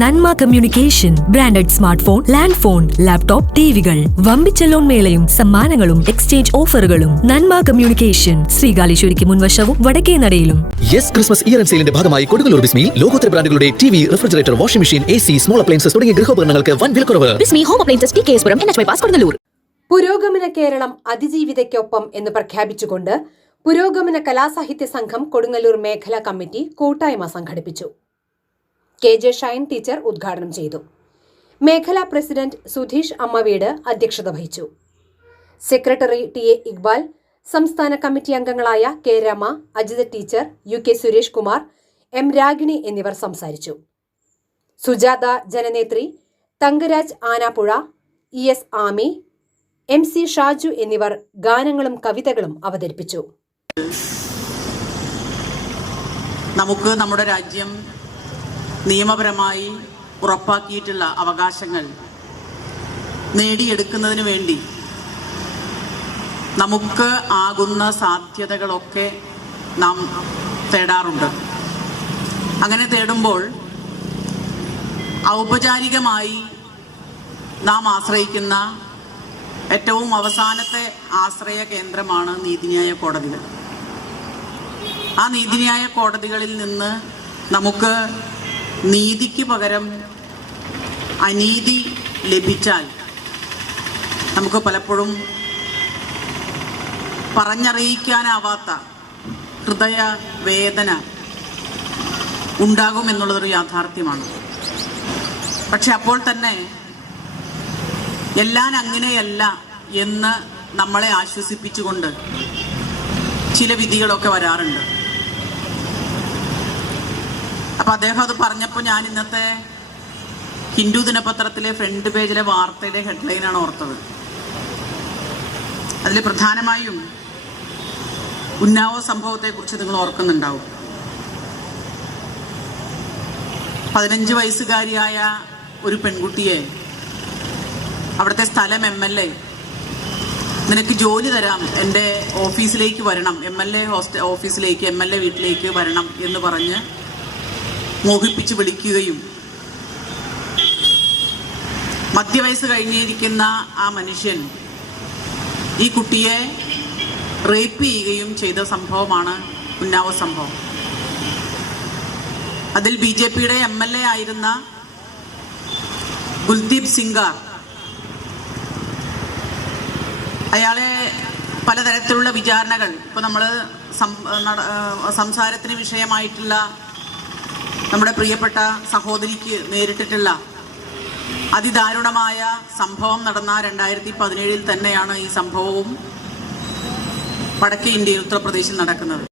Nanma communication branded smart phone land phone laptop ടിവികൾ. വമ്പിച്ച loan മേളയും സമ്മാനങ്ങളും exchange ഓഫറുകളും. നന്മ കമ്മ്യൂണിക്കേഷൻ ശ്രീകാലേശ്വരിക്ക് മുൻവശവും വടക്കേ നടയിലും. യെസ് ക്രിസ്മസ് ഇയർ ആൻഡ് സെയിലിന്റെ ഭാഗമായി കൊടുങ്ങല്ലൂർ ബിസ്മിയിൽ ലോകോത്തര ബ്രാൻഡുകളുടെ T V refrigerator washing machine A C small appliances തുടങ്ങിയ ഗൃഹോപകരണങ്ങൾക്ക് വൻ വിലക്കുറവ്. Bismi home appliances T K S N H bypass Kodungallur. പുരോഗമന കേരളം അതിജീവിതയ്ക്കൊപ്പം എന്ന് പ്രഖ്യാപിച്ചുകൊണ്ട് പുരോഗമന കലാസാഹിത്യ സംഘം കൊടുങ്ങല്ലൂർ മേഖലാ കമ്മിറ്റി കൂട്ടായ്മ സംഘടിപ്പിച്ചു. കെ ജെ ഷൈൻ ടീച്ചർ ഉദ്ഘാടനം ചെയ്തു. മേഖലാ പ്രസിഡന്റ് സുധീഷ് അമ്മവീട് അധ്യക്ഷത വഹിച്ചു. സെക്രട്ടറി ടി എ ഇക്ബാൽ സംസ്ഥാന കമ്മിറ്റി അംഗങ്ങളായ K Rama Ajitha teacher U K Suresh Kumar M Ragini എന്നിവർ സംസാരിച്ചു. Sujatha ജനനേത്രി Thankaraj Anappuzha E S Ami M C Shaju എന്നിവർ ഗാനങ്ങളും കവിതകളും അവതരിപ്പിച്ചു. നമുക്ക് നമ്മുടെ രാജ്യം നിയമപരമായി ഉറപ്പാക്കിയിട്ടുള്ള അവകാശങ്ങൾ നേടിയെടുക്കുന്നതിന് വേണ്ടി നമുക്ക് ആകുന്ന സാധ്യതകളൊക്കെ നാം തേടാറുണ്ട്. അങ്ങനെ തേടുമ്പോൾ ഔപചാരികമായി നാം ആശ്രയിക്കുന്ന ഏറ്റവും അവസാനത്തെ ആശ്രയ കേന്ദ്രമാണ് നീതിന്യായ കോടതികൾ. ആ നീതിന്യായ കോടതികളിൽ നിന്ന് നമുക്ക് നീതിക്ക് പകരം അനീതി ലഭിച്ചാൽ നമുക്ക് പലപ്പോഴും പറഞ്ഞറിയിക്കാനാവാത്ത ഹൃദയ വേദന ഉണ്ടാകും എന്നുള്ളതൊരു യാഥാർത്ഥ്യമാണ്. പക്ഷെ അപ്പോൾ തന്നെ എല്ലാം അങ്ങനെയല്ല എന്ന് നമ്മളെ ആശ്വസിപ്പിച്ചുകൊണ്ട് ചില വിധികളൊക്കെ വരാറുണ്ട്. അപ്പൊ അദ്ദേഹം അത് പറഞ്ഞപ്പോൾ ഞാൻ ഇന്നത്തെ ഹിന്ദു ദിനപത്രത്തിലെ ഫ്രണ്ട് പേജിലെ വാർത്തയുടെ ഹെഡ്ലൈനാണ് ഓർത്തത്. അതിൽ പ്രധാനമായും ഉന്നാവോ സംഭവത്തെക്കുറിച്ച് നിങ്ങൾ ഓർക്കുന്നുണ്ടാവും. പതിനഞ്ച് വയസ്സുകാരിയായ ഒരു പെൺകുട്ടിയെ അവിടുത്തെ സ്ഥലം എം എൽ എ നിനക്ക് ജോലി തരാം എന്റെ ഓഫീസിലേക്ക് വരണം എം എൽ എ ഹോസ്റ്റ ഓഫീസിലേക്ക് എം എൽ എ വീട്ടിലേക്ക് വരണം എന്ന് പറഞ്ഞ് മോഹിപ്പിച്ച് വിളിക്കുകയും. മധ്യവയസ്സ് കഴിഞ്ഞിരിക്കുന്ന ആ മനുഷ്യൻ ഈ കുട്ടിയെ റേപ്പ് ചെയ്യുകയും ചെയ്ത സംഭവമാണ് ഉന്നാവ സംഭവം. അതിൽ ബി ജെ പിയുടെ എം എൽ എ ആയിരുന്ന കുൽദീപ് സിംഗാർ. അയാളെ പലതരത്തിലുള്ള വിചാരണകൾ. ഇപ്പൊ നമ്മൾ സംസാരത്തിന് വിഷയമായിട്ടുള്ള നമ്മുടെ പ്രിയപ്പെട്ട സഹോദരിക്ക് നേരിട്ടിട്ടുള്ള അതിദാരുണമായ സംഭവം നടന്ന രണ്ടായിരത്തി പതിനേഴിൽ തന്നെയാണ് ഈ സംഭവവും വടക്കേ ഇന്ത്യയിൽ ഉത്തർപ്രദേശിൽ നടക്കുന്നത്.